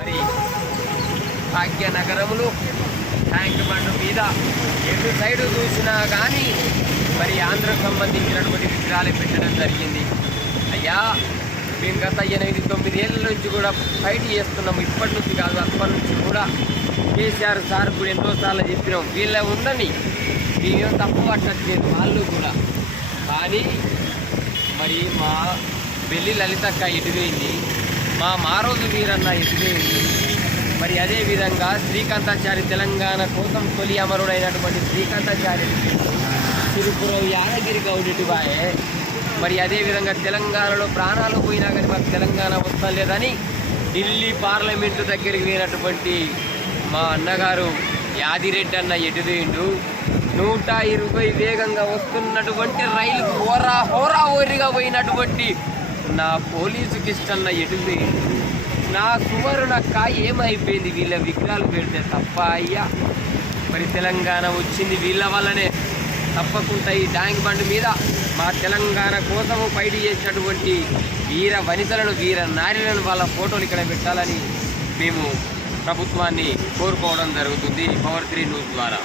మరి భాగ్యనగరములు tank bund మీద ఎటు సైడు చూసినా కానీ మరి ఆంధ్రకు సంబంధించినటువంటి విగ్రహాలు పెట్టడం జరిగింది. అయ్యా మేము గత ఎనిమిది తొమ్మిది ఏళ్ళ నుంచి కూడా ఫైట్ చేస్తున్నాము. ఇప్పటి నుంచి కాదు అప్పటి నుంచి కూడా కేసీఆర్ సార్ కూడా ఎన్నోసార్లు చెప్పినాం. వీళ్ళ ఉందని మేమేం తప్పు పట్టట్లేదు వాళ్ళు కూడా. కానీ మరి మా పెళ్ళి లలితక్క ఎటువైంది మా మారోజు వీరన్న ఎటువైంది మరి అదే విధంగా శ్రీకాంతాచారి తెలంగాణ కోసం తొలి అమరుడైనటువంటి శ్రీకాంతాచారి తిరుపురం యాదగిరి గౌడిటి బాయే మరి అదే విధంగా తెలంగాణలో ప్రాణాలు పోయినా కానీ మాకు తెలంగాణ వస్తా లేదని ఢిల్లీ పార్లమెంటు దగ్గరికి పోయినటువంటి మా అన్నగారు యాదిరెడ్డి అన్న ఎటుదేండు? నూట ఇరవై వేగంగా వస్తున్నటువంటి రైలు హోరా హోరా ఓరిగా పోయినటువంటి నా పోలీసు కిష్టన్న ఎటుంది నా సువరుణ కాయ ఏమైపోయింది? వీళ్ళ విగ్రహాలు పెడితే తప్ప అయ్యా. మరి తెలంగాణ వచ్చింది వీళ్ళ వల్లనే. తప్పకుండా ఈ ట్యాంక్ బండ్ మీద మా తెలంగాణ కోసము ఫైట్ చేసినటువంటి వీర వనితలను వీర నారిలను వాళ్ళ ఫోటోలు ఇక్కడ పెట్టాలని మేము ప్రభుత్వాన్ని కోరుకోవడం జరుగుతుంది. పవర్ త్రీ న్యూస్ ద్వారా.